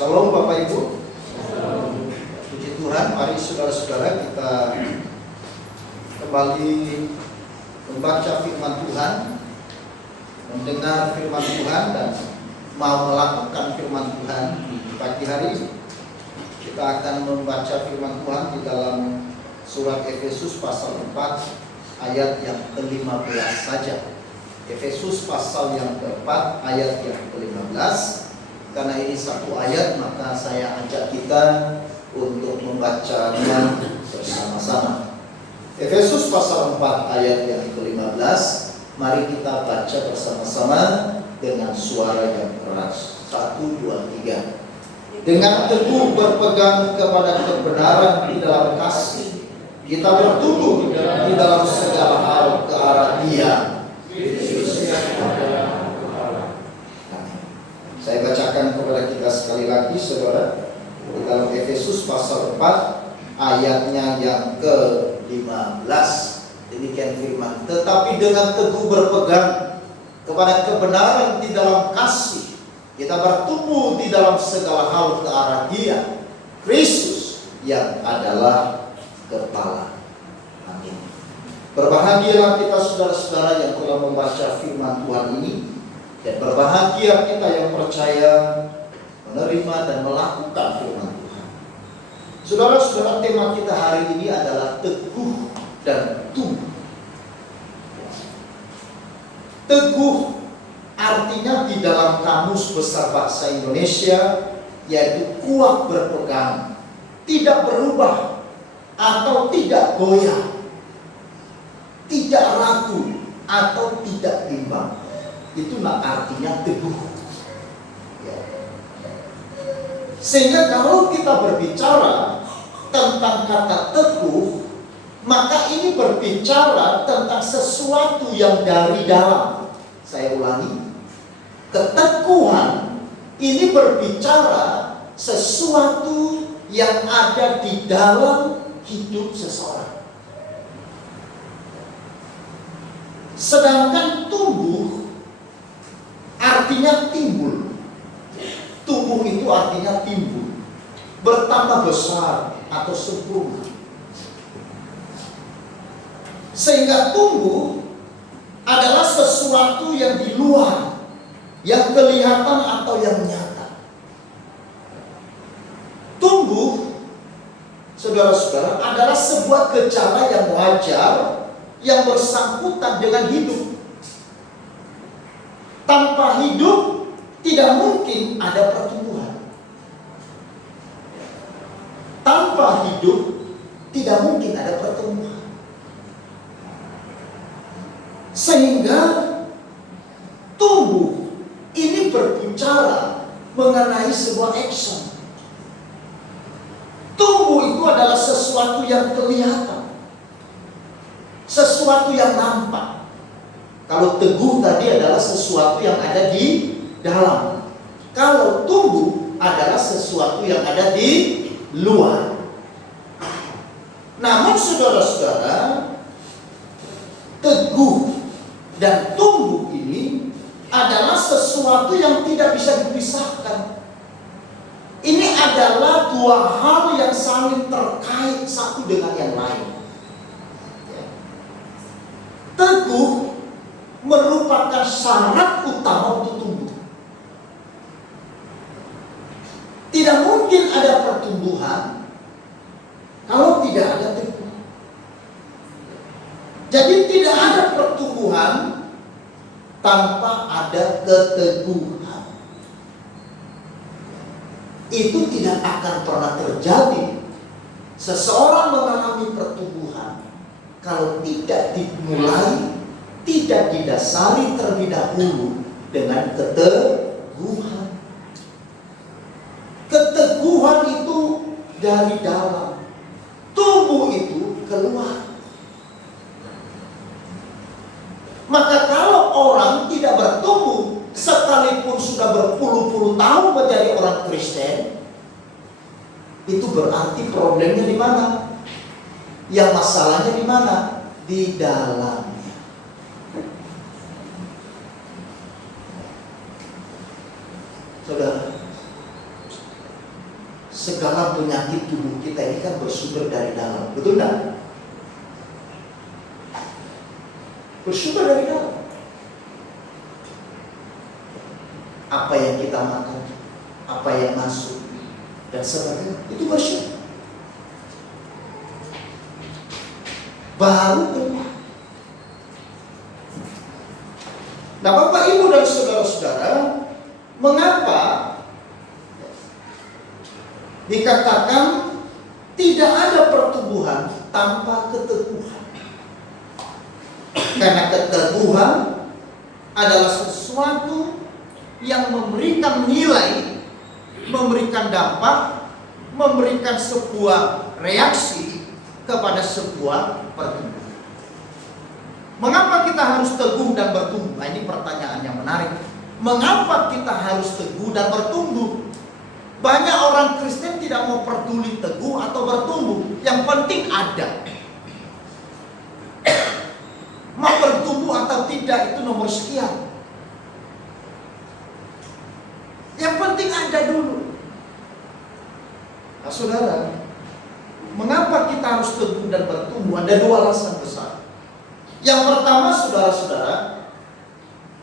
Shalom Bapak Ibu. Puji Tuhan, mari saudara-saudara kita kembali membaca firman Tuhan, mendengar firman Tuhan dan mau melakukan firman Tuhan di pagi hari ini. Kita akan membaca firman Tuhan di dalam surat Efesus pasal 4 ayat yang ke-15 saja. Efesus pasal yang ke-4 ayat yang ke-15. Karena ini satu ayat, maka saya ajak kita untuk membacanya bersama-sama. Efesus pasal 4 ayat yang ke-15. Mari kita baca bersama-sama dengan suara yang keras. 1, 2, 3. Dengan teguh berpegang kepada kebenaran di dalam kasih, kita bertumbuh di dalam segala hal ke arah Dia. Saya bacakan kepada kita sekali lagi, saudara, di dalam Efesus pasal 4 ayatnya yang ke-15. Demikian firman. Tetapi dengan teguh berpegang kepada kebenaran di dalam kasih, kita bertumbuh di dalam segala hal ke arah Dia, Kristus yang adalah kepala. Amin. Berbahagialah kita saudara-saudara yang telah membaca firman Tuhan ini, dan berbahagia kita yang percaya, menerima dan melakukan firman Tuhan. Saudara-saudara, tema kita hari ini adalah teguh dan tumbuh. Teguh artinya di dalam Kamus Besar Bahasa Indonesia yaitu kuat berpegang, tidak berubah atau tidak goyah, tidak ragu atau tidak bimbang. Itulah artinya teguh. Sehingga kalau kita berbicara tentang kata teguh, maka ini berbicara tentang sesuatu yang dari dalam. Saya ulangi, keteguhan ini berbicara sesuatu yang ada di dalam hidup seseorang. Sedangkan tumbuh artinya timbul. Tumbuh itu artinya timbul, bertambah besar atau sempurna. Sehingga tumbuh adalah sesuatu yang di luar, yang kelihatan atau yang nyata. Tumbuh, saudara-saudara, adalah sebuah gejala yang wajar yang bersangkutan dengan hidup. Tanpa hidup tidak mungkin ada pertumbuhan. Tanpa hidup tidak mungkin ada pertumbuhan. Sehingga tumbuh ini berbicara mengenai sebuah action. Tumbuh itu adalah sesuatu yang kelihatan, sesuatu yang nampak. Kalau teguh tadi adalah sesuatu yang ada di dalam. Kalau tumbuh adalah sesuatu yang ada di luar. Namun saudara-saudara, teguh dan tumbuh ini adalah sesuatu yang tidak bisa dipisahkan. Ini adalah dua hal yang saling terkait satu dengan yang lain. Teguh merupakan syarat utama untuk tumbuh. Tidak mungkin ada pertumbuhan kalau tidak ada teguh. Jadi tidak ada pertumbuhan tanpa ada keteguhan. Itu tidak akan pernah terjadi. Seseorang mengalami pertumbuhan kalau tidak dimulai, tidak didasari terlebih dahulu dengan keteguhan. Keteguhan itu dari dalam, tumbuh itu keluar. Maka kalau orang tidak bertumbuh, sekalipun sudah berpuluh-puluh tahun menjadi orang Kristen, itu berarti problemnya di mana? Yang masalahnya di mana? Di dalam. Saudara, segala penyakit tubuh kita ini kan bersumber dari dalam, betul enggak? Bersumber dari dalam. Apa yang kita makan, apa yang masuk, dan sebagainya, itu bersumber. Baru keluar. Nah, Bapak, Ibu, dan saudara-saudara, mengapa dikatakan tidak ada pertumbuhan tanpa keteguhan? Karena keteguhan adalah sesuatu yang memberikan nilai, memberikan dampak, memberikan sebuah reaksi kepada sebuah pertumbuhan. Mengapa kita harus teguh dan bertumbuh? Nah, ini pertanyaan yang menarik. Mengapa kita harus teguh dan bertumbuh? Banyak orang Kristen tidak mau peduli teguh atau bertumbuh. Yang penting ada. Mau bertumbuh atau tidak itu nomor sekian. Yang penting ada dulu. Nah, saudara, mengapa kita harus teguh dan bertumbuh? Ada dua alasan besar. Yang pertama, saudara-saudara,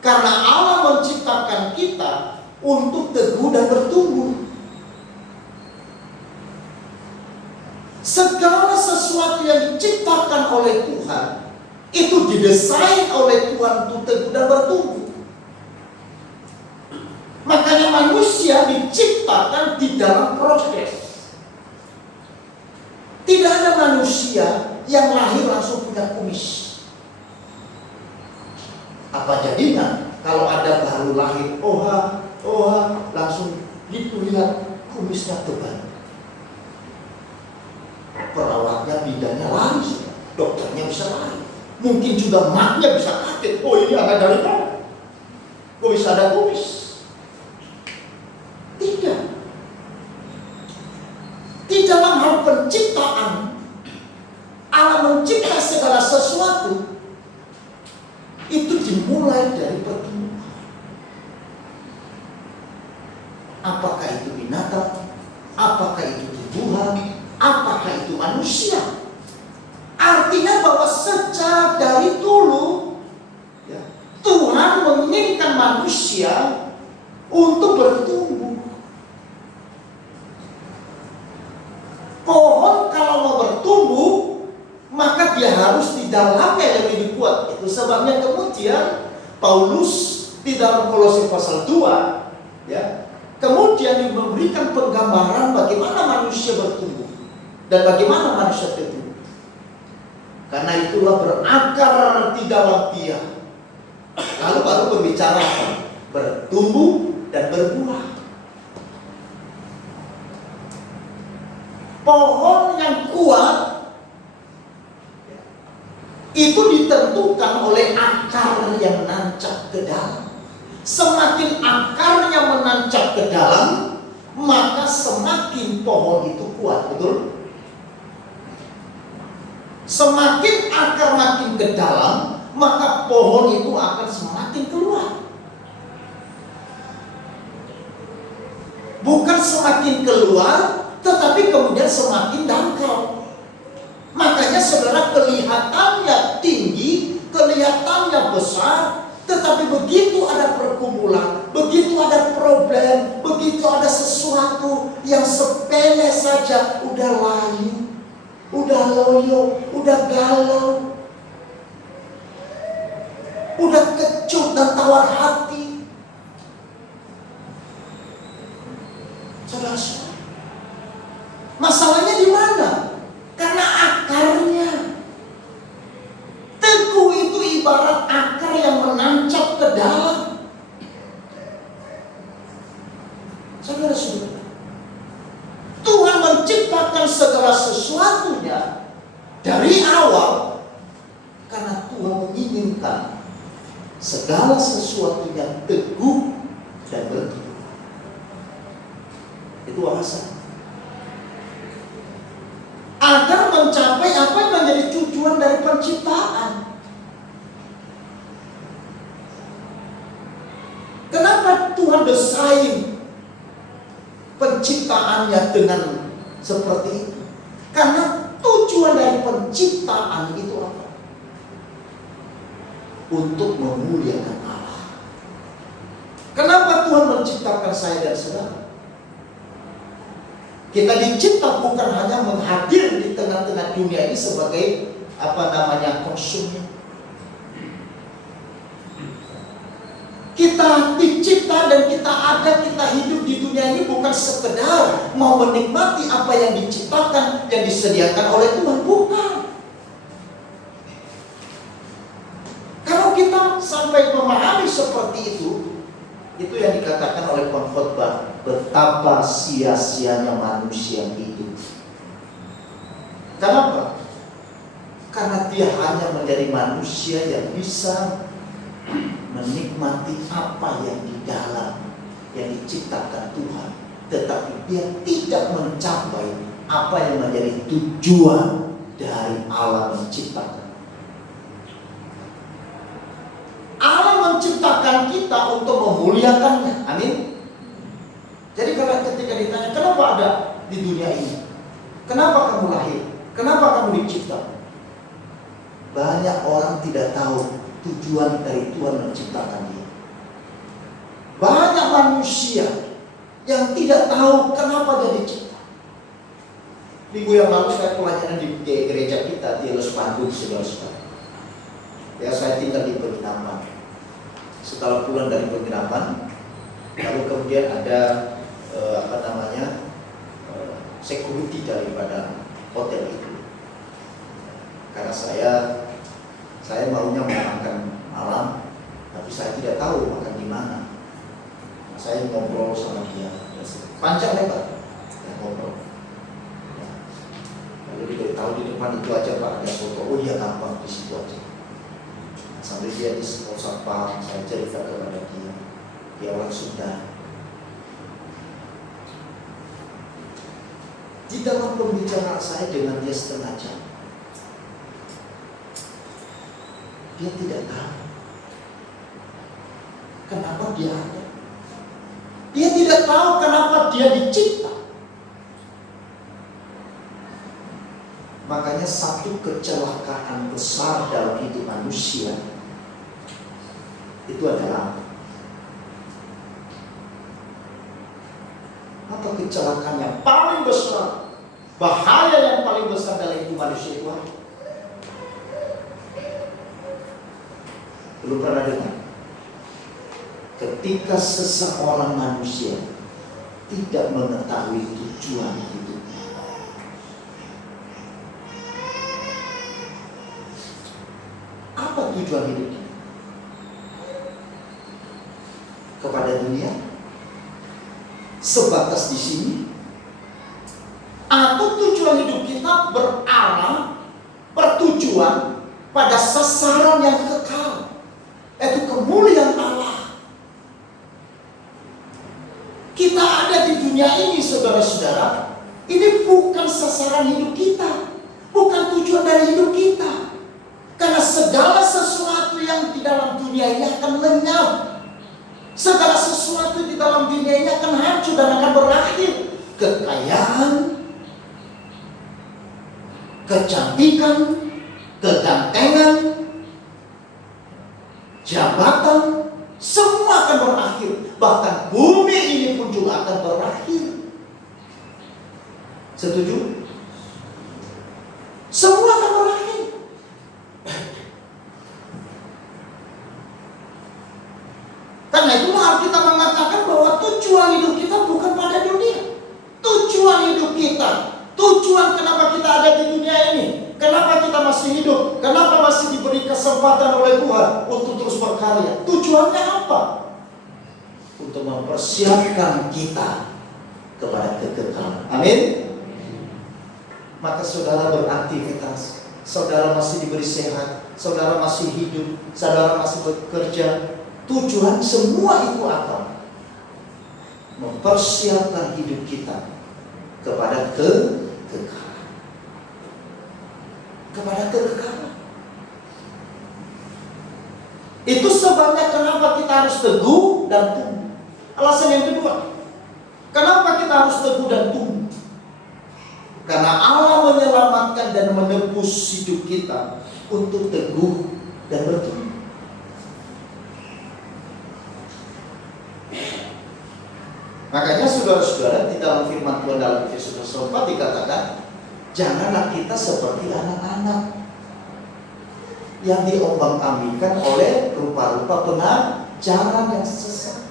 karena Allah menciptakan kita untuk teguh dan bertumbuh. Segala sesuatu yang diciptakan oleh Tuhan itu didesain oleh Tuhan untuk teguh dan bertumbuh. Makanya manusia diciptakan di dalam progres. Tidak ada manusia yang lahir langsung punya kumis. Apa jadinya kalau ada baru lahir, langsung lihat kumisnya tebal. Perawatnya, bidannya lari, dokternya bisa lari. Mungkin juga maknya bisa kaget, oh ini anak dari mana? Kok bisa ada kumis? Tidak. Di dalam hal penciptaan, Allah mencipta segala sesuatu itu dimulai dari pertumbuhan. Apakah itu binatang, apakah itu tumbuhan, apakah itu manusia. Artinya bahwa sejak dari dulu Tuhan menginginkan manusia untuk bertumbuh. Pohon kalau mau bertumbuh, maka dia harus di dalamnya yang lebih kuat. Itu sebabnya kemudian Paulus di dalam Kolose pasal 2 kemudian memberikan penggambaran bagaimana manusia bertumbuh dan bagaimana manusia teguh. Karena itulah berakar di dalam Dia. Lalu baru berbicara bertumbuh dan berbuah. Pohon yang kuat itu ditentukan oleh akar yang menancap ke dalam. Semakin akarnya menancap ke dalam, maka semakin pohon itu kuat, betul? Semakin akar makin ke dalam, maka pohon itu akan semakin keluar. Bukan semakin keluar, tetapi kemudian semakin dangkal. Makanya saudara, kelihatannya tinggi, kelihatannya besar, tetapi begitu ada pergumulan, begitu ada problem, begitu ada sesuatu yang sepele saja, udah layu, udah loyo, udah galau, udah kecut dan tawar hati. Saudara, masalahnya di mana? Karena akarnya. Teguh itu ibarat akar yang menancap ke dalam. Saudara-saudara, Tuhan menciptakan segala sesuatunya dari awal karena Tuhan menginginkan segala sesuatunya teguh dan bertumbuh. Itu alasan. Agar mencapai apa yang menjadi tujuan dari penciptaan. Kenapa Tuhan desain penciptaannya dengan seperti itu? Karena tujuan dari penciptaan itu apa? Untuk memuliakan Allah. Kenapa Tuhan menciptakan saya dan saudara? Kita dicipta bukan hanya menghadir di tengah-tengah dunia ini sebagai konsumen. Kita dicipta dan kita hidup di dunia ini bukan sekedar mau menikmati apa yang diciptakan, yang disediakan oleh Tuhan, bukan. Kalau kita sampai memahami seperti itu yang dikatakan oleh pengkhotbah, betapa sia-sianya manusia hidup. Kenapa? Karena dia hanya menjadi manusia yang bisa menikmati apa yang di dalam yang diciptakan Tuhan, tetapi dia tidak mencapai apa yang menjadi tujuan dari Allah menciptakan. Allah menciptakan kita untuk memuliakannya. Amin. Jadi kalau ketika ditanya kenapa ada di dunia ini, kenapa kamu lahir, kenapa kamu dicipta, banyak orang tidak tahu tujuan dari Tuhan menciptakan dia. Banyak manusia yang tidak tahu kenapa dia dicipta. Minggu yang lalu saya pelajaran di gereja kita di Los Bandung, saudara-saudara. Ya, saya tinggal di penginapan. Setelah pulang dari penginapan, lalu kemudian ada security daripada hotel itu. Karena saya maunya makan malam, tapi saya tidak tahu makan di mana. Saya ngobrol sama dia, panjang lebar, ngobrol. Ya. Lalu diberitahu di depan itu aja Pak, ada foto. Oh iya, gampang, di situ aja. Sambil dia di sapa, saya cerita kepada dia. Dia orang Sunda. Di dalam pembicaraan saya dengan dia setengah jam, dia tidak tahu kenapa dia ada. Dia tidak tahu kenapa dia dicipta. Makanya satu kecelakaan besar dalam hidup manusia itu adalah apa kecelakaan yang paling besar, bahaya yang paling besar dalam hidup manusia itu apa? Belum pernah dengar? Ketika seseorang manusia tidak mengetahui tujuan hidupnya. Apa tujuan hidupnya? Kepada dunia? Sebatas di sini? Atau tujuan hidup kita berarah, bertujuan pada sasaran yang kekal, yaitu kemuliaan Allah. Kita ada di dunia ini, saudara-saudara, ini bukan sasaran hidup kita, bukan tujuan dari hidup kita. Karena segala sesuatu yang di dalam dunia ini akan lenyap. Segala sesuatu di dalam dunia ini akan hancur dan akan berakhir. Kekayaan, kecantikan, kegantengan, jabatan, semua akan berakhir. Bahkan bumi ini pun juga akan berakhir. Setuju? Semua akan berakhir. Karena itulah kita mengatakan bahwa tujuan hidup kita bukan pada dunia. Tujuan hidup kita, tujuan kenapa kita ada di dunia ini, kenapa kita masih hidup, kenapa masih diberi kesempatan oleh Tuhan untuk terus berkarya. Tujuannya apa? Untuk mempersiapkan kita kepada kekekalan. Amin. Maka saudara beraktivitas, saudara masih diberi sehat, saudara masih hidup, saudara masih bekerja. Tujuan semua itu apa? Mempersiapkan hidup kita kepada kekekalan. Kepada kekekalan. Itu sebabnya kenapa kita harus teguh dan tumbuh. Alasan yang kedua, kenapa kita harus teguh dan tumbuh. Karena Allah menyelamatkan dan menebus hidup kita untuk teguh dan bertumbuh. Makanya saudara-saudara, di dalam firman Tuhan dalam Efesus 4 dikatakan, janganlah kita seperti anak-anak yang diombang-ambingkan oleh rupa-rupa pengajaran yang sesat.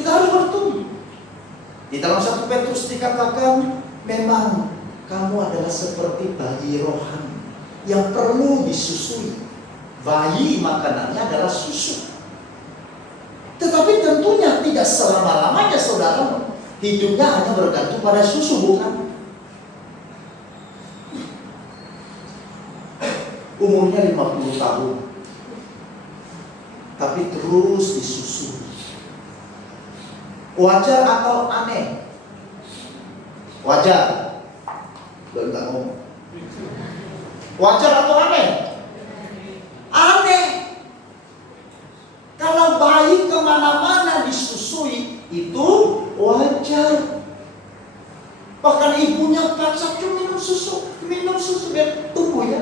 Kita harus bertumbuh. Di dalam 1 Petrus dikatakan, memang kamu adalah seperti bayi rohani yang perlu disusui. Bayi makanannya adalah susu. Tetapi tentunya tidak selama-lamanya saudara hidupnya hanya bergantung pada susu, bukan? Umurnya 50 tahun, tapi terus disusui. Wajar atau aneh? Wajar. Enggak ngomong. Wajar atau aneh? Aneh. Kalau bayi kemana-mana disusui, itu wajar. Bahkan ibunya paksa minum susu biar tumbuh ya.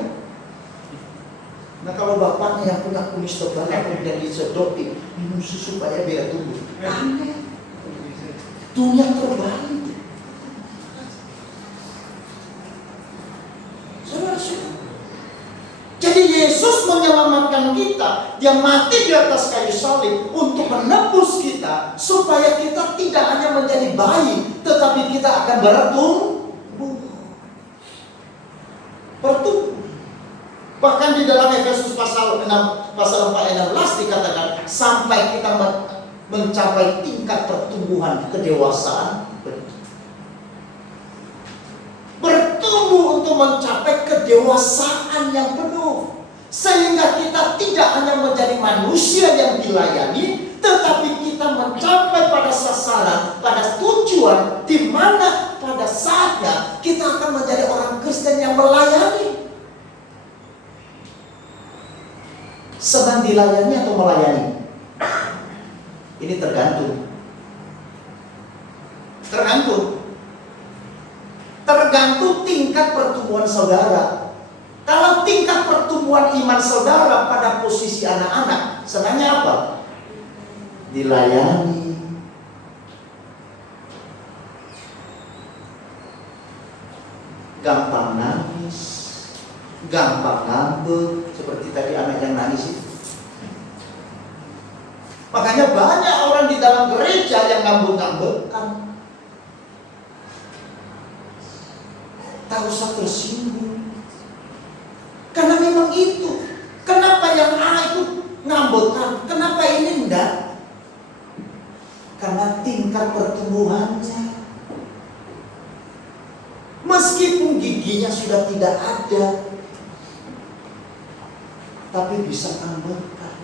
Nah kalau bapaknya yang punya kumis tebal kemudian disedoti minum susu supaya biar tumbuh, aneh. Dunia terbalik. Saudara-saudara, jadi Yesus menyelamatkan kita. Dia mati di atas kayu salib untuk menebus kita, supaya kita tidak hanya menjadi bayi, tetapi kita akan bertumbuh. Bahkan di dalam Efesus pasal 4 ayat 16 dikatakan, sampai kita mencapai tingkat pertumbuhan kedewasaan, bertumbuh untuk mencapai kedewasaan yang penuh, sehingga kita tidak hanya menjadi manusia yang dilayani, tetapi kita mencapai pada sasaran, pada tujuan, di mana pada saatnya kita akan menjadi orang Kristen yang melayani. Senang dilayani atau melayani? Ini tergantung. Tergantung tingkat pertumbuhan saudara. Kalau tingkat pertumbuhan iman saudara pada posisi anak-anak, senangnya apa? Dilayani. Gampang nangis, gampang ngambek, seperti tadi anak yang nangis itu. Makanya banyak orang di dalam gereja yang ngambek-ngambekan. Tak usah tersinggung. Karena memang itu. Kenapa yang A itu ngambekan? Kenapa ini enggak? Karena tingkat pertumbuhannya. Meskipun giginya sudah tidak ada, tapi bisa ngambekan.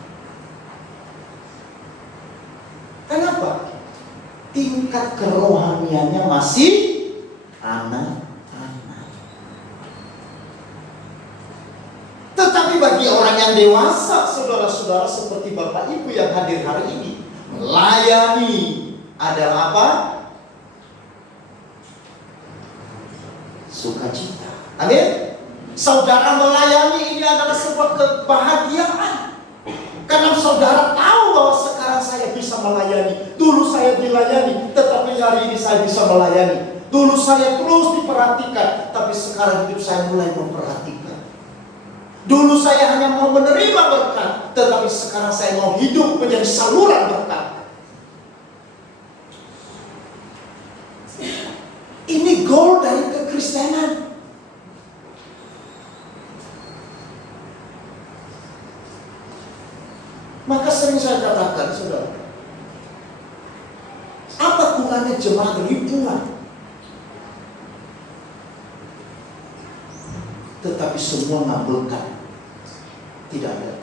Kenapa? Tingkat kerohaniannya masih anak-anak. Tetapi bagi orang yang dewasa, saudara-saudara seperti Bapak Ibu yang hadir hari ini, melayani adalah apa? Sukacita. Amin. Saudara melayani ini adalah sebuah kebahagiaan. Karena saudara tahu bahwa sekarang saya bisa melayani. Dulu saya dilayani, tetapi hari ini saya bisa melayani. Dulu saya terus diperhatikan, tapi sekarang hidup saya mulai memperhatikan. Dulu saya hanya mau menerima berkat, tetapi sekarang saya mau hidup menjadi saluran berkat. Ini goal dari kekristenan. Maka sering saya katakan, saudara, apa gunanya jemaat ribuan, tetapi semua ngambekkan? Tidak ada.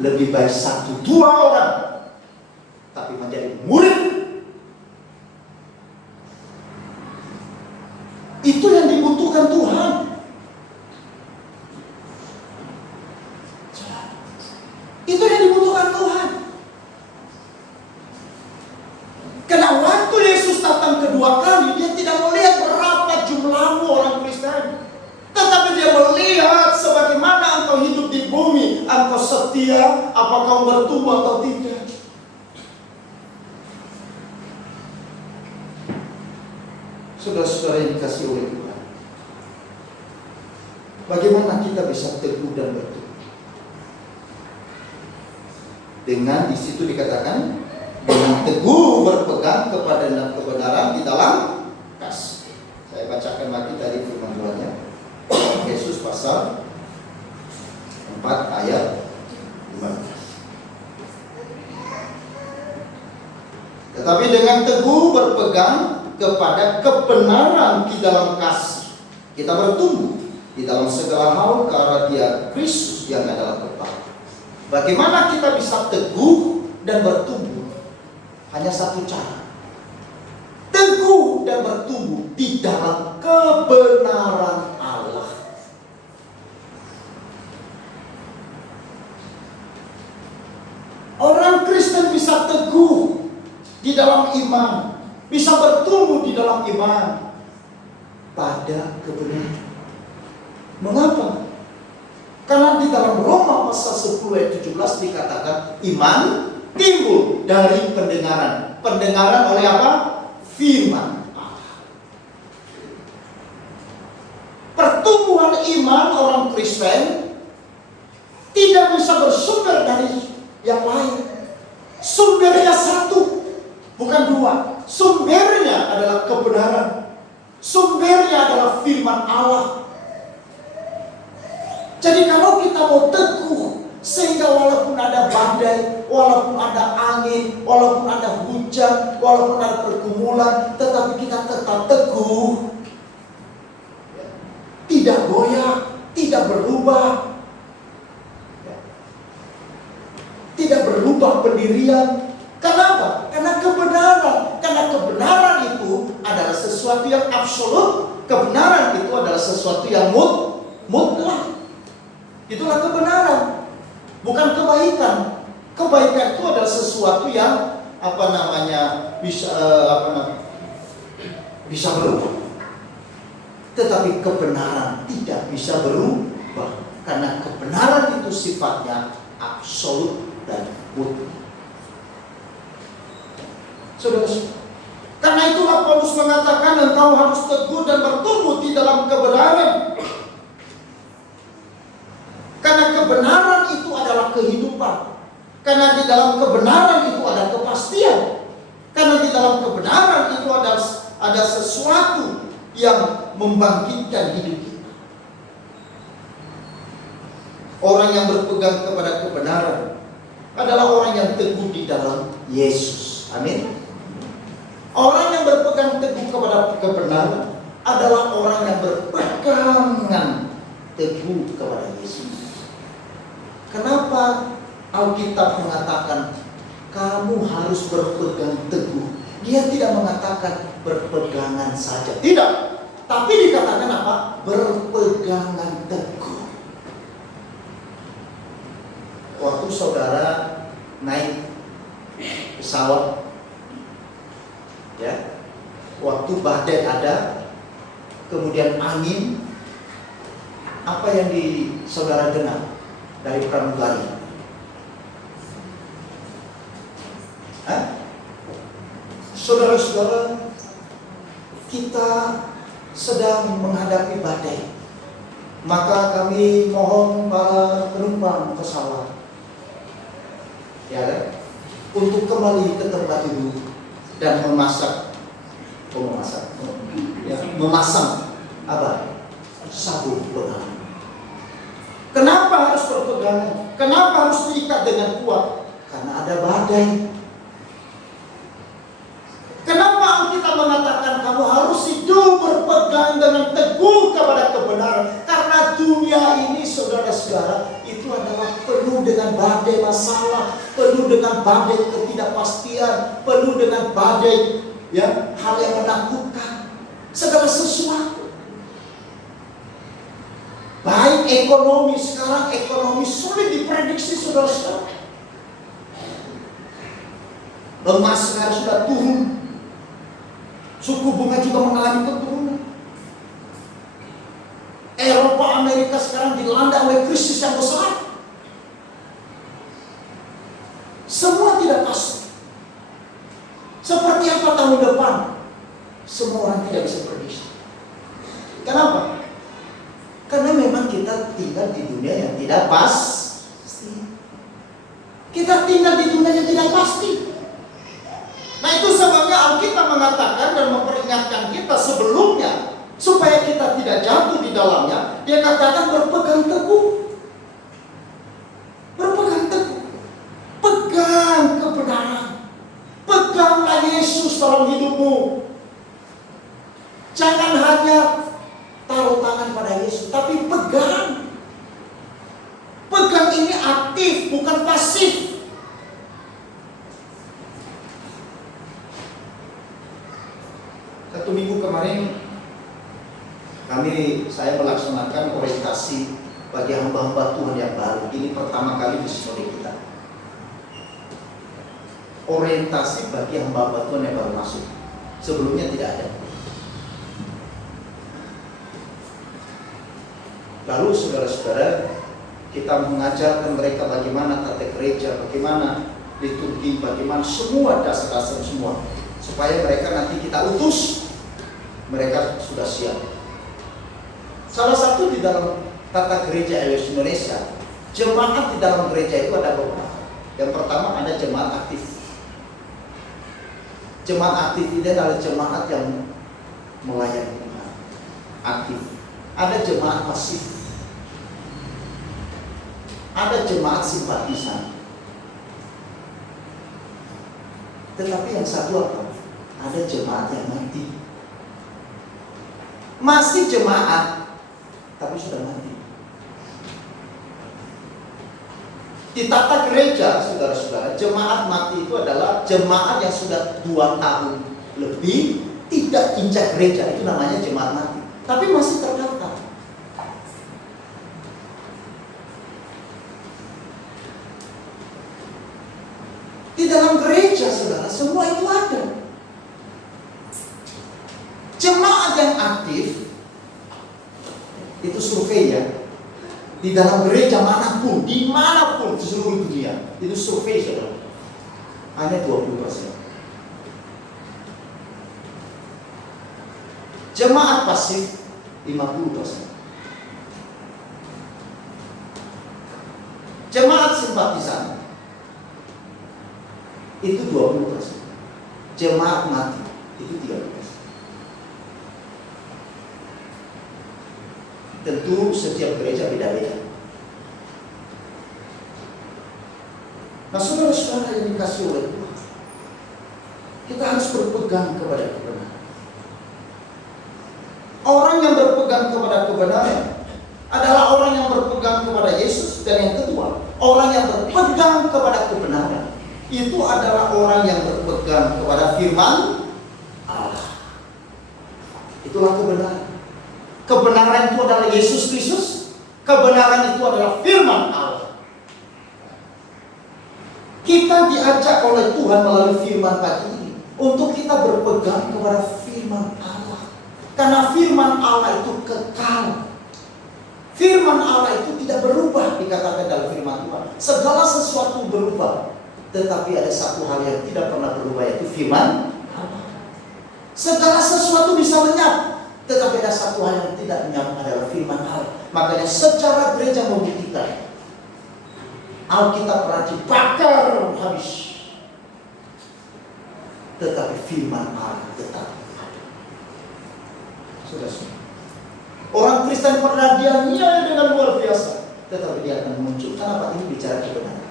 Lebih baik 1-2 orang, tapi menjadi murid. Itu yang dibutuhkan Tuhan. Itu yang dibutuhkan Tuhan. Karena waktu Yesus datang kedua kali, dia tidak melihat berapa jumlahmu orang Kristen, tetapi dia melihat sebagaimana engkau hidup di bumi, engkau setia, apakah engkau bertumbuh atau tidak. Saudara-saudara yang dikasihi oleh Tuhan, bagaimana kita bisa teguh dan bertumbuh? Dengan di situ dikatakan dengan teguh berpegang kepada kebenaran di dalam kasih. Saya bacakan lagi tadi firman Tuhannya. Yesus pasal 4 ayat 15. Tetapi dengan teguh berpegang kepada kebenaran di dalam kasih, kita bertumbuh di dalam segala hal ke arah Dia Kristus yang adalah kepala. Bagaimana kita bisa teguh dan bertumbuh? Hanya satu cara. Teguh dan bertumbuh di dalam kebenaran Allah. Orang Kristen bisa teguh di dalam iman, bisa bertumbuh di dalam iman pada kebenaran. Mengapa? Karena di dalam Roma pasal 10 ayat 17 dikatakan iman timbul dari pendengaran. Pendengaran oleh apa? Firman Allah. Pertumbuhan iman orang Kristen tidak bisa bersumber dari yang lain. Sumbernya satu, bukan dua. Sumbernya adalah kebenaran. Sumbernya adalah firman Allah. Jadi kalau kita mau teguh, sehingga walaupun ada badai, walaupun ada angin, walaupun ada hujan, walaupun ada pergumulan, tetapi kita tetap teguh, tidak goyah, tidak berubah, tidak berubah pendirian. Kenapa? Karena kebenaran itu adalah sesuatu yang absolut. Kebenaran itu adalah sesuatu yang mutlak. Itulah kebenaran, bukan kebaikan. Kebaikan itu adalah sesuatu yang bisa berubah. Tetapi kebenaran tidak bisa berubah, karena kebenaran itu sifatnya absolut dan mutlak. Saudara, karena itulah Paulus mengatakan engkau harus teguh dan bertumbuh di dalam kebenaran. Karena kebenaran itu adalah kehidupan. Karena di dalam kebenaran itu ada kepastian. Karena di dalam kebenaran itu ada sesuatu yang membangkitkan hidup kita. Orang yang berpegang kepada kebenaran adalah orang yang teguh di dalam Yesus. Amin. Orang yang berpegang teguh kepada kebenaran adalah orang yang berpegangan teguh kepada Yesus. Kenapa Alkitab mengatakan kamu harus berpegang teguh? Dia tidak mengatakan berpegangan saja, tidak. Tapi dikatakan apa? Berpegangan teguh. Waktu saudara naik pesawat, ya, waktu badai ada, kemudian angin, apa yang saudara dengar dari pramugari? Saudara-saudara, kita sedang menghadapi badai. Maka kami mohon para penumpang pesawat, ya kan, untuk kembali ke tempat duduk dan memasang apa? Sabuk pengaman. Kenapa harus berpegangan? Kenapa harus diikat dengan kuat? Karena ada badai. Kenapa kita mengatakan kamu harus hidup berpegang dengan teguh kepada kebenaran? Karena dunia ini, saudara-saudara, itu adalah penuh dengan badai masalah, penuh dengan badai ketidakpastian, penuh dengan badai hal yang menakutkan, segala sesuatu. Baik ekonomi, sekarang ekonomi sulit diprediksi, saudara-saudara. Emas sekarang sudah turun. Suku bunga juga mengalami penurunan. Eropa, Amerika sekarang dilanda oleh krisis yang besar. Semua tidak pasti. Seperti apa tahun depan? Semua orang tidak bisa prediksi. Kenapa? Karena memang kita tinggal di dunia yang tidak pasti. Kita tinggal di dunia yang tidak pasti. Nah, itu sebabnya Alkitab mengatakan dan memperingatkan kita sebelumnya supaya kita tidak jatuh di dalamnya. Dia katakan berpegang teguh. Berpegang teguh. Pegang kebenaran. Peganglah Yesus dalam hidupmu. Jangan hanya taruh tangan pada Yesus, tapi pegang. Pegang ini aktif, bukan pasif. Satu minggu kemarin saya melaksanakan orientasi bagi hamba-hamba Tuhan yang baru. Ini pertama kali di sinode kita. Orientasi bagi hamba-hamba Tuhan yang baru masuk. Sebelumnya tidak ada. Lalu saudara-saudara, kita mengajarkan mereka bagaimana tata gereja, bagaimana liturgi, bagaimana semua dasar-dasar semua, supaya mereka nanti kita utus, mereka sudah siap. Salah satu di dalam tata gereja LWS Indonesia, jemaat di dalam gereja itu ada beberapa. Yang pertama ada jemaat aktif. Jemaat aktif ini adalah jemaat yang melayani Tuhan, aktif. Ada jemaat pasif. Ada jemaat simpatisan. Tetapi yang satu apa? Ada jemaat yang mati. Masih jemaat, tapi sudah mati. Di tata gereja, saudara-saudara, jemaat mati itu adalah jemaat yang sudah 2 tahun lebih tidak injak gereja. Itu namanya jemaat mati. Tapi masih terdaftar. Di dalam gereja, saudara, semua itu ada. Jemaat yang aktif, itu survei ya. Di dalam gereja manapun, dimanapun di seluruh dunia, itu survei, saudara. Hanya 20%. Jemaat pasif, 50%. Jemaat simpatisan, itu 20%. Jemaat mati itu 30%. Tentu setiap gereja beda-beda. Nah, saudara-saudara yang dikasih oleh Tuhan, kita harus berpegang kepada kebenaran. Orang yang berpegang kepada kebenaran adalah orang yang berpegang kepada Yesus. Dan yang kedua, orang yang berpegang kepada kebenaran itu adalah orang yang berpegang kepada firman Allah. Itulah kebenaran. Kebenaran itu adalah Yesus Kristus. Kebenaran itu adalah firman Allah. Kita diajak oleh Tuhan melalui firman pagi ini untuk kita berpegang kepada firman Allah. Karena firman Allah itu kekal. Firman Allah itu tidak berubah, dikatakan dalam firman Tuhan. Segala sesuatu berubah, tetapi ada satu hal yang tidak pernah berubah, yaitu firman Allah. Segala sesuatu bisa lenyap, tetapi ada satu hal yang tidak lenyap, adalah firman Allah. Makanya secara gereja membuktikan, Alkitab pernah dibakar habis, tetapi firman Allah tetap ada. Saudara, orang Kristen pernah dianiaya dengan luar biasa, tetapi dia akan muncul. Kenapa? Ini bicara kebenaran.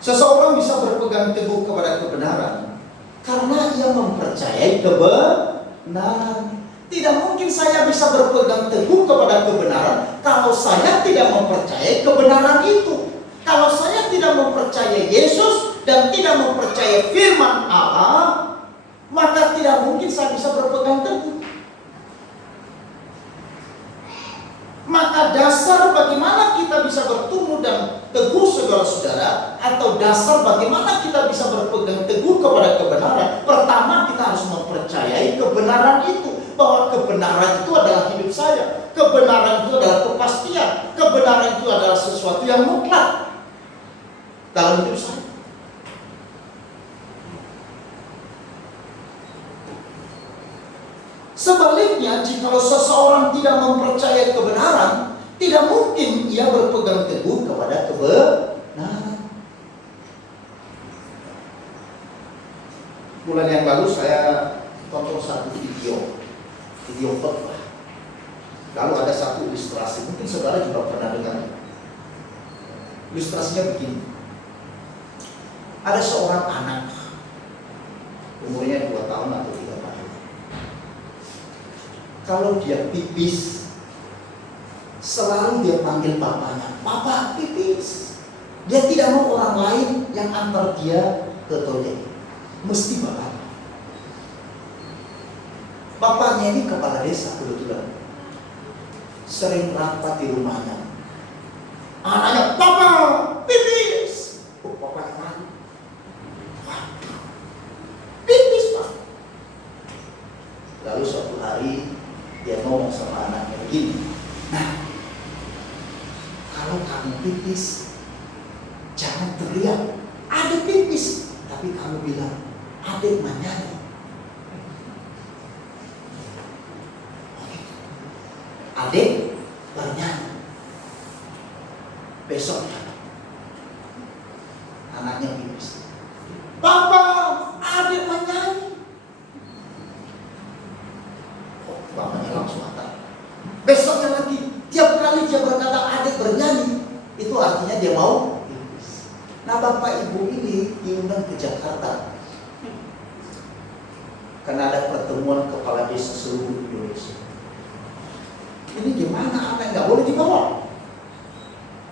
Seseorang bisa berpegang teguh kepada kebenaran karena ia mempercayai kebenaran. Tidak mungkin saya bisa berpegang teguh kepada kebenaran kalau saya tidak mempercayai kebenaran itu. Kalau saya tidak mempercayai Yesus dan tidak mempercayai firman Allah, maka tidak mungkin saya bisa berpegang teguh. Maka dasar bagaimana kita bisa bertumbuh dan teguh saudara-saudara, atau dasar bagaimana kita bisa berpegang teguh kepada kebenaran. Pertama, kita harus mempercayai kebenaran itu, bahwa kebenaran itu adalah hidup saya, kebenaran itu adalah kepastian, kebenaran itu adalah sesuatu yang mutlak dalam hidup saya. Sebaliknya, jika seseorang tidak mempercayai kebenaran, tidak mungkin ia berpegang teguh kepada kebenaran. Bulan yang lalu saya tonton satu video khotbah. Lalu ada satu ilustrasi, mungkin saudara juga pernah dengar. Ilustrasinya begini. Ada seorang anak, umurnya 2 tahun atau 3 tahun. Kalau dia pipis, selalu dia panggil bapaknya, "Papa, pipis." Dia tidak mau orang lain yang antar dia ke toilet, mesti bapaknya. Bapaknya ini kepala desa kebetulan, sering rapat di rumahnya. Anaknya, "Papa, pipis." Oh, bapaknya malu. "Pipis, Pak." Lalu suatu hari dia ngomong sama anaknya begini, "Nah, kalau kamu pipis, jangan teriak, 'Adek pipis,' tapi kamu bilang, 'Adek menyanyi.'" Adek bernyanyi. Besoknya anaknya pipis, "Papa, adek menyanyi." Oh, bapaknya langsung kata. Besoknya lagi, tiap kali dia berkata adek bernyanyi, itu artinya dia mau pipis. Nah, bapak ibu ini diundang ke Jakarta karena ada pertemuan kepala desa seluruh Indonesia. Ini gimana, anak nggak boleh dibawa?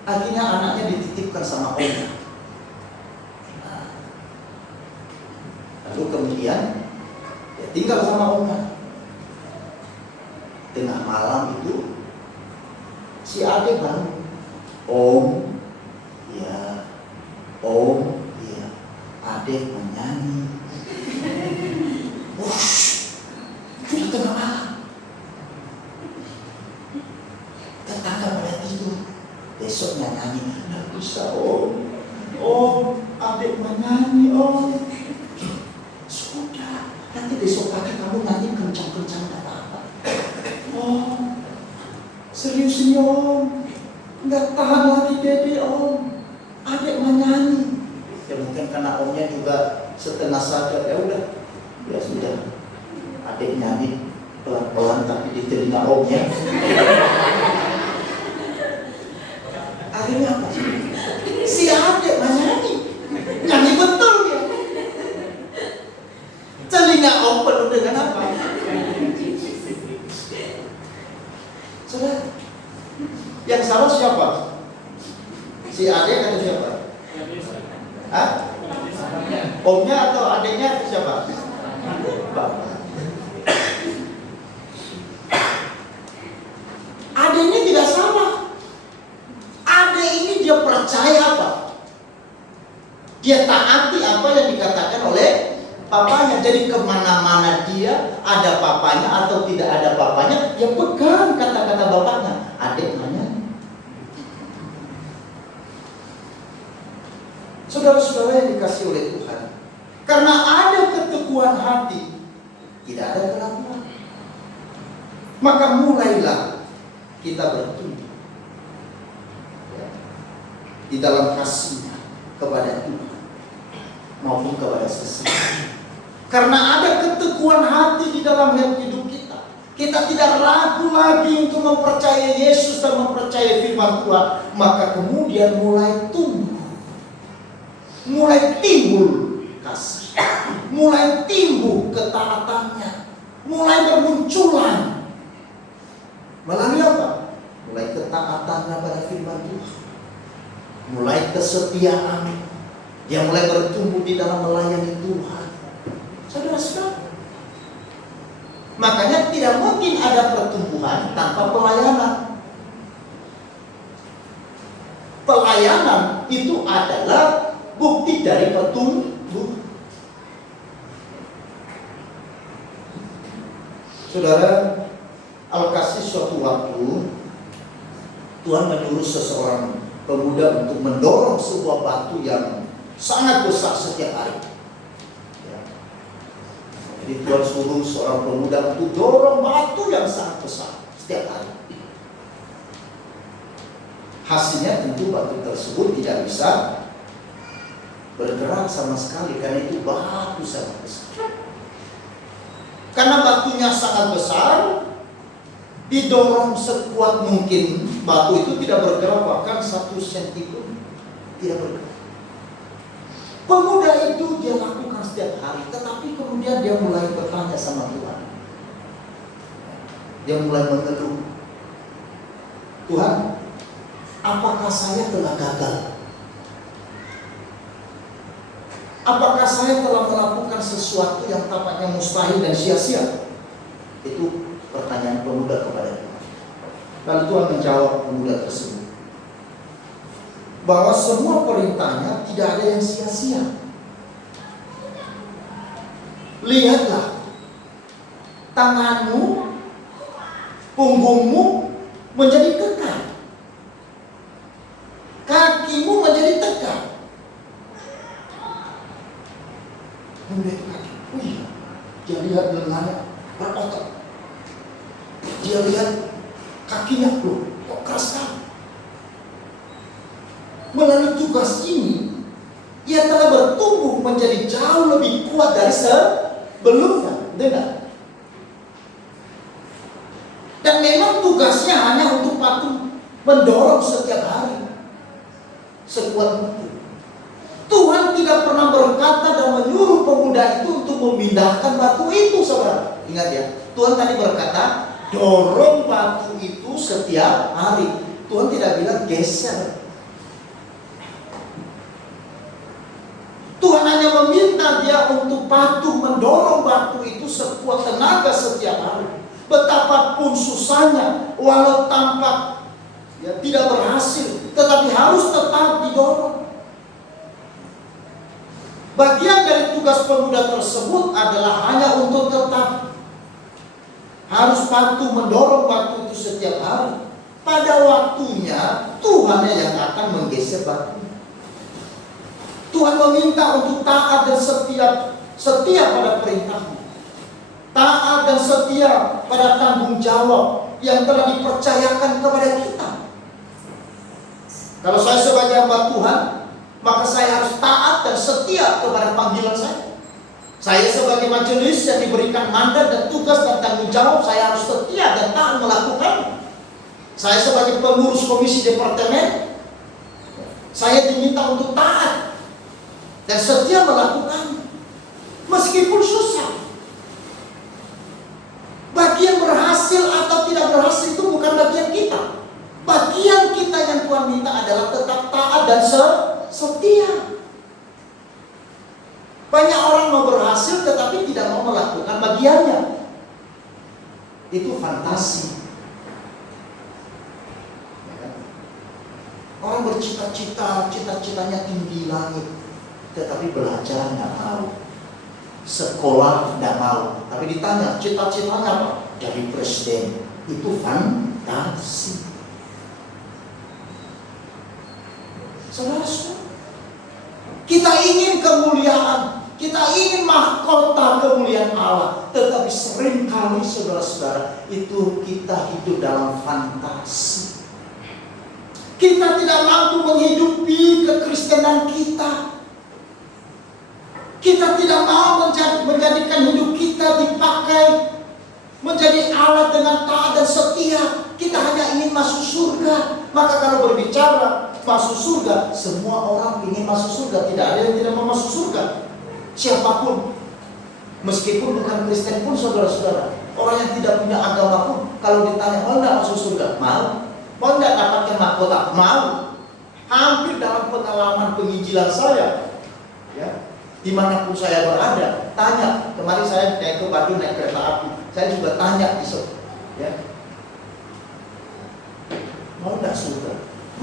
Akhirnya anaknya dititipkan sama omnya. Nah, lalu kemudian dia tinggal sama omnya. Tengah malam itu si adek bangun, "Om, ya, Om, ya, adek menyanyi." Wush, sudah tengah malam. Tetangga pada tidur. Besoknya nyanyi, "Nggak bisa, Om. Om, adek menyanyi, Om." Sudah, nanti besok pagi kamu nyanyi kencang-kencang gak apa-apa. "Oh, serius nih, Om. Nggak tahan lagi dede, Om. Adek menyanyi." Ya mungkin karena omnya juga setengah sadar, ya udah, ya sudah. Adek nyanyi pelan-pelan tapi di telinga omnya. Akhirnya apa? Si adek menyanyi, nyanyi betul dia. Telinga om penuh dengan apa? Saudara, yang salah siapa? Si adek atau siapa? Hah? Omnya atau adeknya atau siapa? Bapak. Adeknya tidak salah. Adek ini dia percaya apa? Dia taati apa yang dikatakan oleh papanya. Jadi kemana-mana dia, ada papanya atau tidak ada papanya, dia pegang kata-kata bapaknya. Adek nanya. Saudara-saudara yang dikasih oleh Tuhan, karena ada keteguhan hati, tidak ada keraguan, maka mulailah kita bertumbuh di dalam kasihnya kepada Tuhan maupun kepada sesama. Karena ada keteguhan hati di dalam hidup kita, kita tidak ragu lagi untuk mempercayai Yesus dan mempercayai firman Tuhan. Maka kemudian mulai tumbuh, mulai timbul kasih, mulai timbul ketaatannya, mulai bermunculan. Melalui apa? Mulai ketaatannya pada firman Tuhan, mulai kesetiaan, dia mulai bertumbuh di dalam melayani Tuhan. Saudara-saudara, makanya tidak mungkin ada pertumbuhan tanpa pelayanan. pelayanan itu adalah bukti dari pertumbuhan. Saudara, alokasi suatu waktu Tuhan menyuruh seseorang pemuda untuk mendorong sebuah batu yang sangat besar setiap hari. Ya. Jadi Tuhan suruh seorang pemuda untuk dorong batu yang sangat besar setiap hari. Hasilnya tentu batu tersebut tidak bisa bergerak sama sekali karena itu batu sangat besar. Karena batunya sangat besar, didorong sekuat mungkin, batu itu tidak bergerak bahkan 1 senti pun tidak bergerak. Pemuda itu dia lakukan setiap hari, tetapi kemudian dia mulai bertanya sama Tuhan. Dia mulai mengeluh, Tuhan, apakah saya telah gagal? Apakah saya telah melakukan sesuatu yang tampaknya mustahil dan sia-sia? Itu pertanyaan pemuda kepada Tuhan. Lalu Tuhan menjawab pemuda tersebut bahwa semua perintahnya tidak ada yang sia-sia. Lihatlah, tanganmu, punggungmu menjadi kekar, kakimu menjadi tegak. Pemuda itu kaget. Wih, dia lihat lengannya berotot. Dia lihat kakinya, loh, kok keras sekali. Melalui tugas ini, ia telah bertumbuh menjadi jauh lebih kuat dari sebelumnya. Dengar. Dan memang tugasnya hanya untuk patuh mendorong setiap hari sekuat mungkin. Tuhan tidak pernah berkata dan menyuruh pemuda itu untuk memindahkan batu itu, saudara. Ingat ya, Tuhan tadi berkata, dorong batu itu setiap hari. Tuhan tidak bilang geser. Tuhan hanya meminta dia untuk patuh mendorong batu itu sekuat tenaga setiap hari. Betapapun susahnya, walau tampak ya tidak berhasil, tetapi harus tetap didorong. Bagian dari tugas pemuda tersebut adalah hanya untuk tetap harus patuh mendorong batu itu setiap hari. Pada waktunya Tuhan yang akan menggeser batu. Tuhan meminta untuk taat dan setia pada perintahnya, taat dan setia pada tanggung jawab yang telah dipercayakan kepada kita. Kalau saya sebagai hamba Tuhan, maka saya harus taat dan setia kepada panggilan saya. Saya sebagai majelis yang diberikan mandat dan tugas dan tanggung jawab, saya harus setia dan taat melakukan. Saya sebagai pengurus komisi departemen, saya diminta untuk taat dan setia melakukan, meskipun susah. Bagian berhasil atau tidak berhasil itu bukan bagian kita. Bagian kita yang Tuhan minta adalah tetap taat dan setia. Banyak orang mau berhasil tetapi tidak mau melakukan bagiannya. Itu fantasi. Orang bercita-cita, cita-citanya tinggi langit, tetapi belajar nggak mau, sekolah nggak mau. Tapi ditanya cita-citanya apa? Jadi presiden. Itu fantasi. Saudara, kita ingin kemuliaan, kita ingin mahkota kemuliaan Allah, tetapi seringkali saudara-saudara itu kita hidup dalam fantasi. Kita tidak mampu menghidupi kekristenan kita. Kita tidak mau menjadikan hidup kita dipakai menjadi alat dengan taat dan setia. Kita hanya ingin masuk surga. Maka kalau berbicara masuk surga, semua orang ingin masuk surga. Tidak ada yang tidak mau masuk surga. Siapapun, meskipun bukan Kristen pun, saudara-saudara, orang yang tidak punya agama pun, kalau ditanya mau tidak masuk surga, mau. Mau tidak dapatkan mahkota, mau. Hampir dalam pengalaman penginjilan saya, ya, dimanapun saya berada, tanya. Kemarin saya naik ke Bandung naik kereta api, saya juga tanya besok, ya, mau tidak surga?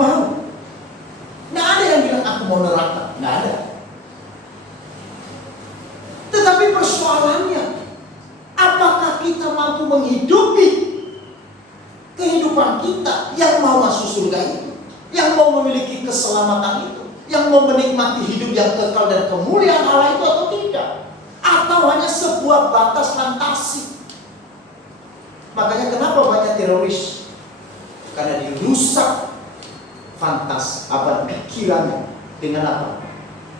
Mau. aku mau neraka. Nggak ada. Tetapi persoalannya, apakah kita mampu menghidupi kehidupan kita yang mau masuk surga itu, yang mau memiliki keselamatan itu, yang mau menikmati hidup yang kekal dan kemuliaan Allah itu atau tidak? Atau hanya sebuah batas fantasi? Makanya kenapa banyak teroris? Karena dirusak pikirannya dengan apa?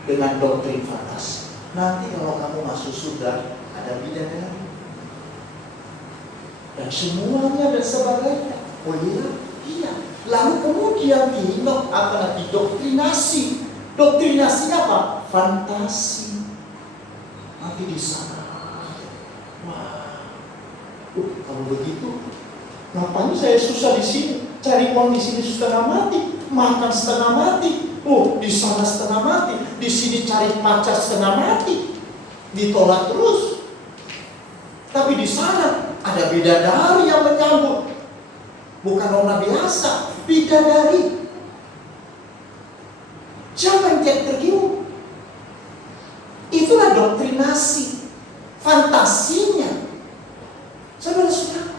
Dengan doktrin fantasi. Nanti kalau kamu masuk surga, ada bidadari dan semuanya dan sebagainya. Oh iya. Lalu kemudian didoktrinasi. Doktrinasinya apa? Fantasi. Nanti di sana. Wah. Kalau begitu, ngapain saya susah di sini? Cari uang di sini setengah mati, makan setengah mati. Di sana setengah mati, di sini cari pacar setengah mati, ditolak terus. Tapi di sana ada bidadari yang menyambut, bukan nona biasa, bidadari. Jangan tergiur. Itulah doktrinasi, fantasinya. Saudara-saudara,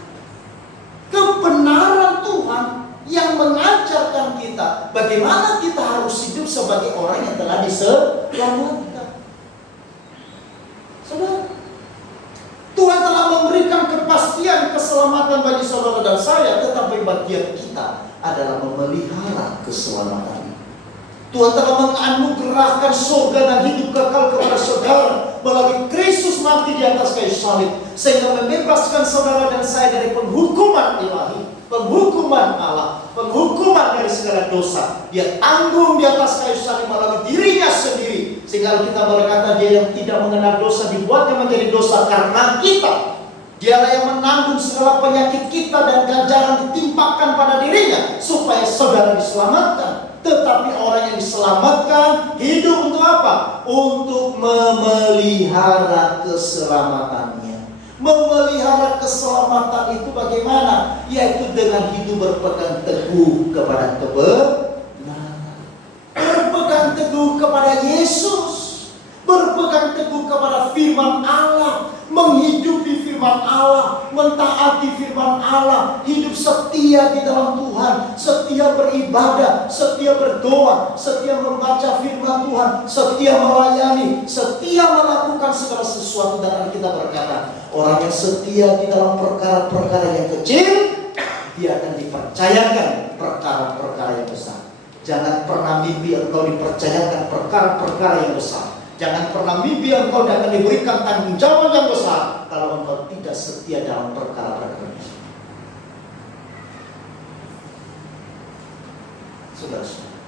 kebenaran Tuhan yang mengajarkan kita bagaimana kita harus hidup sebagai orang yang telah diselamatkan. Saudara, Tuhan telah memberikan kepastian keselamatan bagi saudara dan saya, tetapi bagian kita adalah memelihara keselamatan. Tuhan telah menganugerahkan surga dan hidup kekal kepada saudara melalui Kristus mati di atas kayu salib, sehingga membebaskan saudara dan saya dari penghukuman ilahi, penghukuman Allah, penghukuman dari segala dosa. Dia tanggung di atas kayu salib melalui dirinya sendiri, sehingga kita berkata dia yang tidak mengenal dosa dibuatnya menjadi dosa karena kita. Dialah yang menanggung segala penyakit kita dan ganjaran ditimpakan pada dirinya supaya saudara diselamatkan. Tetapi orang yang diselamatkan hidup untuk apa? Untuk memelihara keselamatannya. Memelihara keselamatan itu bagaimana? Yaitu dengan hidup berpegang teguh kepada kebenaran, berpegang teguh kepada Yesus, berpegang teguh kepada firman Allah, menghidupi firman Allah, mentaati firman Allah, hidup setia di dalam Tuhan, setia beribadah, setia berdoa, setia membaca firman Tuhan, setia melayani, setia melakukan segala sesuatu. Dan kita berkata, orang yang setia di dalam perkara-perkara yang kecil, dia akan dipercayakan perkara-perkara yang besar. Jangan pernah mimpi engkau dipercayakan perkara-perkara yang besar. Jangan pernah mimpi engkau akan diberikan tanggung jawab yang besar kalau engkau tidak setia dalam perkara-perkara. Saudara-saudara,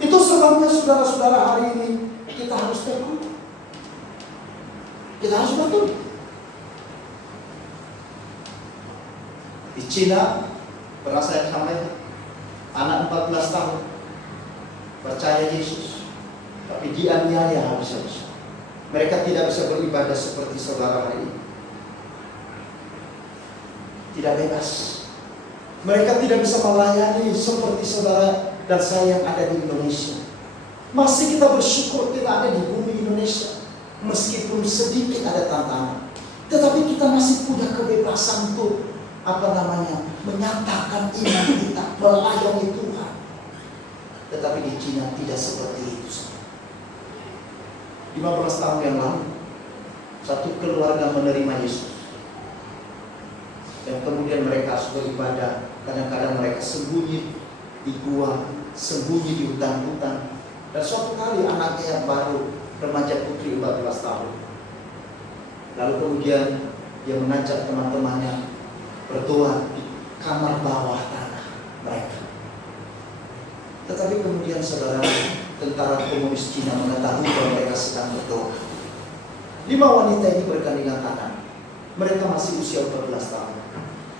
itu sebabnya saudara-saudara hari ini kita harus teguh, kita harus betul. Di Cina pernah saya sampaikan, anak 14 tahun percaya Yesus, tapi dianiaya habis-habisan. Mereka tidak bisa beribadah seperti saudara hari ini. Tidak bebas. Mereka tidak bisa melayani seperti saudara dan saya yang ada di Indonesia. Masih kita bersyukur kita ada di bumi Indonesia. Meskipun sedikit ada tantangan, tetapi kita masih punya kebebasan untuk menyatakan iman kita, melayani Tuhan. Tetapi di Cina tidak seperti itu. 15 tahun yang lalu, satu keluarga menerima Yesus, dan kemudian mereka beribadah. Kadang-kadang mereka sembunyi di gua, sembunyi di hutan-hutan. Dan suatu kali anaknya yang baru, remaja putri 14 tahun, lalu kemudian dia mengajak teman-temannya berdoa di kamar bawah tanah mereka. Tetapi kemudian saudara, tentara komunis Cina mengetahui bahwa mereka sedang berdoa. 5 wanita ini bergandengan tangan. Mereka masih usia 14 tahun.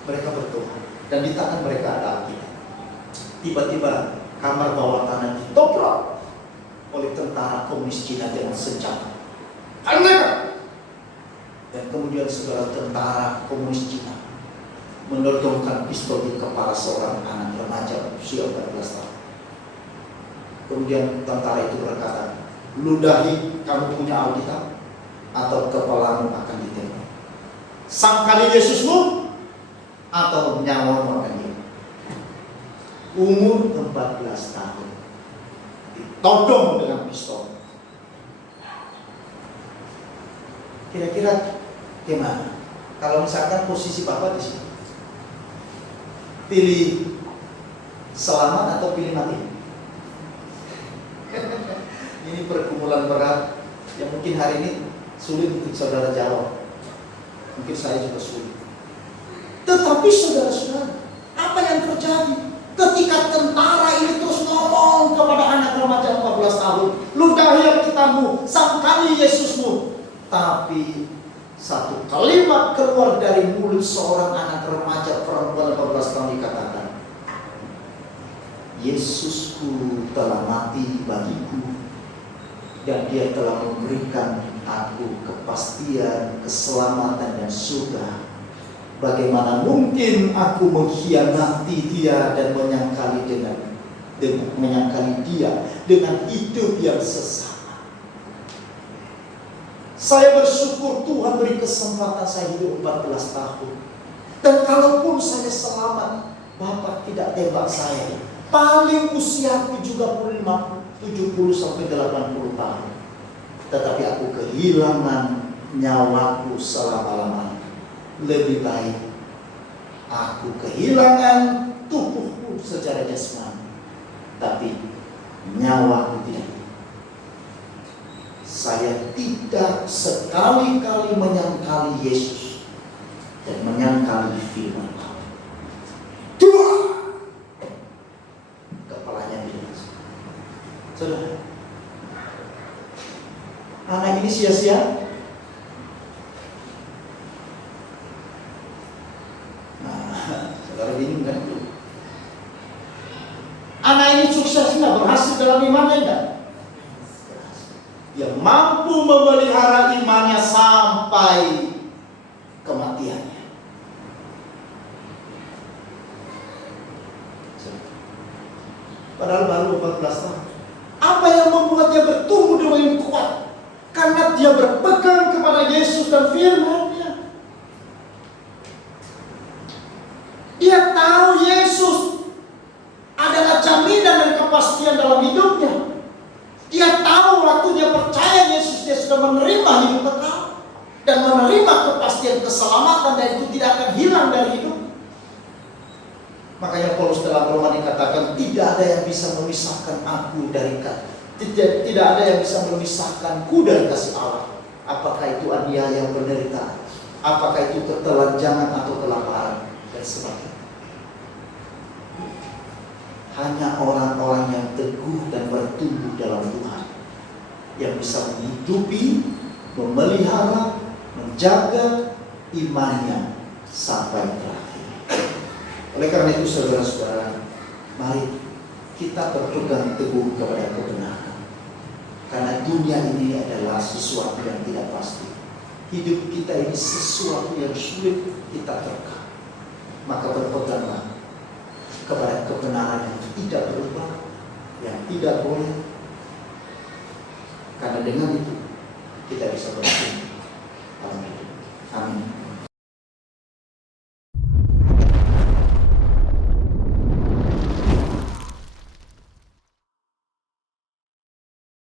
Mereka berdoa dan di tangan mereka ada Alkitab. Tiba-tiba kamar bawah tanah ditoprak oleh tentara komunis Cina dengan senjata. Dan kemudian saudara, tentara komunis Cina menodongkan pistol di kepala seorang anak remaja usia 14 tahun. Kemudian tentara itu berkata, ludahi kamu punya Alkitab atau kepalamu akan ditembak. Sangkali Yesusmu atau nyawamu akan hilang. Umur 14 tahun ditodong dengan pistol. Kira-kira gimana? Kalau misalkan posisi Bapak di sini, pilih selamat atau pilih mati? Ini pergumulan berat yang mungkin hari ini sulit untuk saudara jawab. Mungkin saya juga sulit. Tetapi saudara-saudara, apa yang terjadi ketika tentara ini terus ngomong kepada anak remaja 14 tahun, ludahi Alkitabmu, sangkali Yesusmu. Tapi satu kalimat keluar dari mulut seorang anak remaja perempuan 14 tahun dikatakan, Yesusku telah mati bagiku, dan dia telah memberikan aku kepastian, keselamatan dan surga. Bagaimana mungkin aku mengkhianati dia dan menyangkali dia dengan hidup yang sesat. Saya bersyukur Tuhan beri kesempatan saya hidup 14 tahun. Dan kalaupun saya selamat, Bapak tidak tembak saya. Paling usiaku juga 70 sampai 80 tahun. Tetapi aku kehilangan nyawaku selama-lamanya. Lebih baik aku kehilangan tubuhku secara jasmani, tapi nyawaku tidak. Saya tidak sekali-kali menyangkali Yesus dan menyangkali firman Allah. Dua, kepalanya binasa. Saudara, anak ini sia-sia. Nah, saudara bingung kan itu? Anak ini sukses nggak? Berhasil dalam imannya enggak? Dia mampu memelihara imannya sampai kematiannya. Padahal baru 14 tahun. Apa yang membuat dia bertumbuh dengan kuat? Karena dia berpegang kepada Yesus dan firman-Nya. Dia tahu Yesus adalah jaminan dan kepastian dalam hidupnya. Dia tahu waktu dia percaya Yesus, dia sudah menerima hidup kekal dan menerima kepastian keselamatan, dan itu tidak akan hilang dari hidup. Makanya Paulus dalam Roma dikatakan, tidak ada yang bisa memisahkan aku dari tidak ada yang bisa memisahkanku dari kasih Allah. Apakah itu aniaya, penderitaan, apakah itu ketelanjangan atau kelaparan dan sebagainya. Hanya orang-orang yang teguh dan bertumbuh dalam Tuhan yang bisa menghidupi, memelihara, menjaga imannya sampai terakhir. Oleh karena itu saudara-saudara, mari kita berpegang teguh kepada kebenaran. Karena dunia ini adalah sesuatu yang tidak pasti. Hidup kita ini sesuatu yang sulit kita terka. Maka berpeganglah kepada kebenaran yang tidak berubah, yang tidak boleh. Karena dengan itu kita bisa bertumbuh. Amin. Amin.